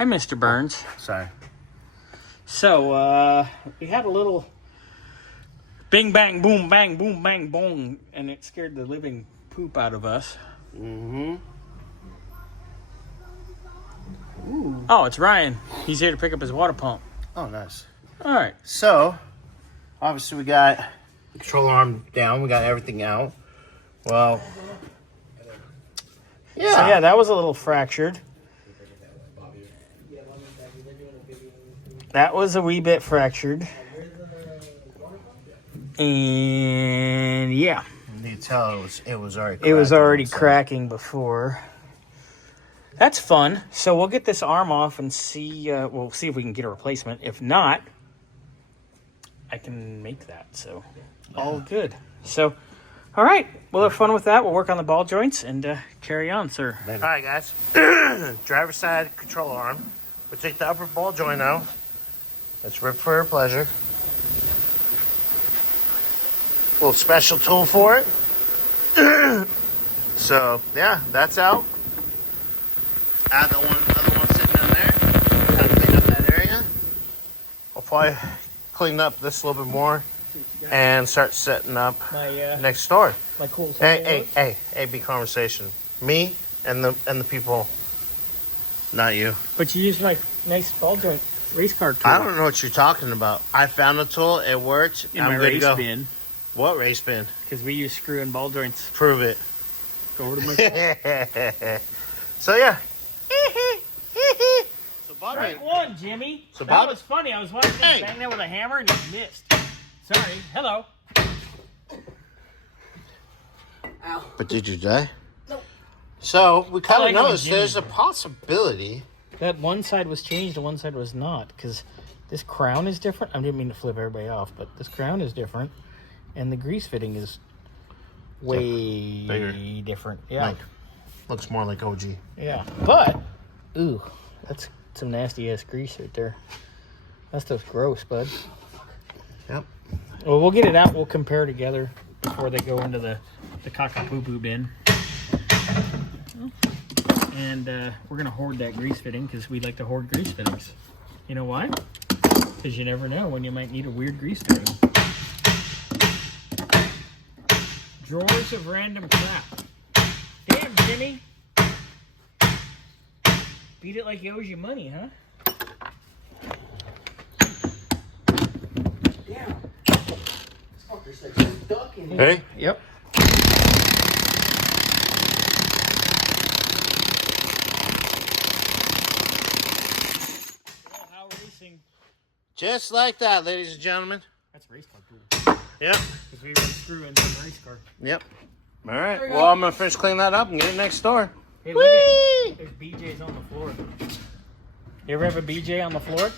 Hi, Mr. Burns. Sorry. So, we had a little bing, bang, boom, bang, boom, and it scared the living poop out of us. Mm-hmm. Ooh. Oh, it's Ryan. He's here to pick up his water pump. Oh, nice. All right. So, obviously we got the control arm down. We got everything out. Well, yeah. So, yeah, that was a little fractured. That was a wee bit fractured. And, yeah. You can tell it was already It was already cracking before. That's fun. So we'll get this arm off and see. We'll see if we can get a replacement. If not, I can make that. So all good. So, all right. We'll have fun with that. We'll work on the ball joints and carry on, sir. All right, guys. Driver's side control arm. We'll take the upper ball joint out. Let's rip for her pleasure. Little special tool for it. So, yeah, that's out. Add the other one sitting down there. Kind of clean up that area. I'll probably clean up this a little bit more and start setting up My next door. my cool. Hey, big conversation. Me and the people, not you. But you used my nice ball joint race car tool. I don't know what you're talking about. I found the tool. It worked. in I'm my good to race go. bin What race bin? because we use screw and ball joints. Prove it. Go over to my. So yeah. So Bobby, Strike one, Jimmy. So that Bob- was funny. I was watching him Hey. bang that with a hammer and he missed. Sorry. Hello. Ow. But did you die? Nope. So we kind like of it when noticed Jimmy- there's a possibility. That one side was changed and one side was not because this crown is different. I didn't mean to flip everybody off, but this crown is different and the grease fitting is way Bigger. different. Yeah. Like, looks more like OG. Yeah. But, ooh, that's some nasty ass grease right there. That stuff's gross, bud. Yep. Well, we'll get it out. We'll compare together before they go into the cock-a-poo-poo bin. And we're going to hoard that grease fitting because we like to hoard grease fittings. You know why? Because you never know when you might need a weird grease fitting. Drawers of random crap. Damn, Jimmy. Beat it like he owes you money, huh? Damn. This fucker's like stuck in here. Hey. Yep. How racing. Just like that, ladies and gentlemen. That's a race car tool. Yep. Because we run screw into a race car. Yep. All right. Well, I'm gonna finish cleaning that up and get it next door. Hey, look at, there's BJ's on the floor. You ever have a BJ on the floor?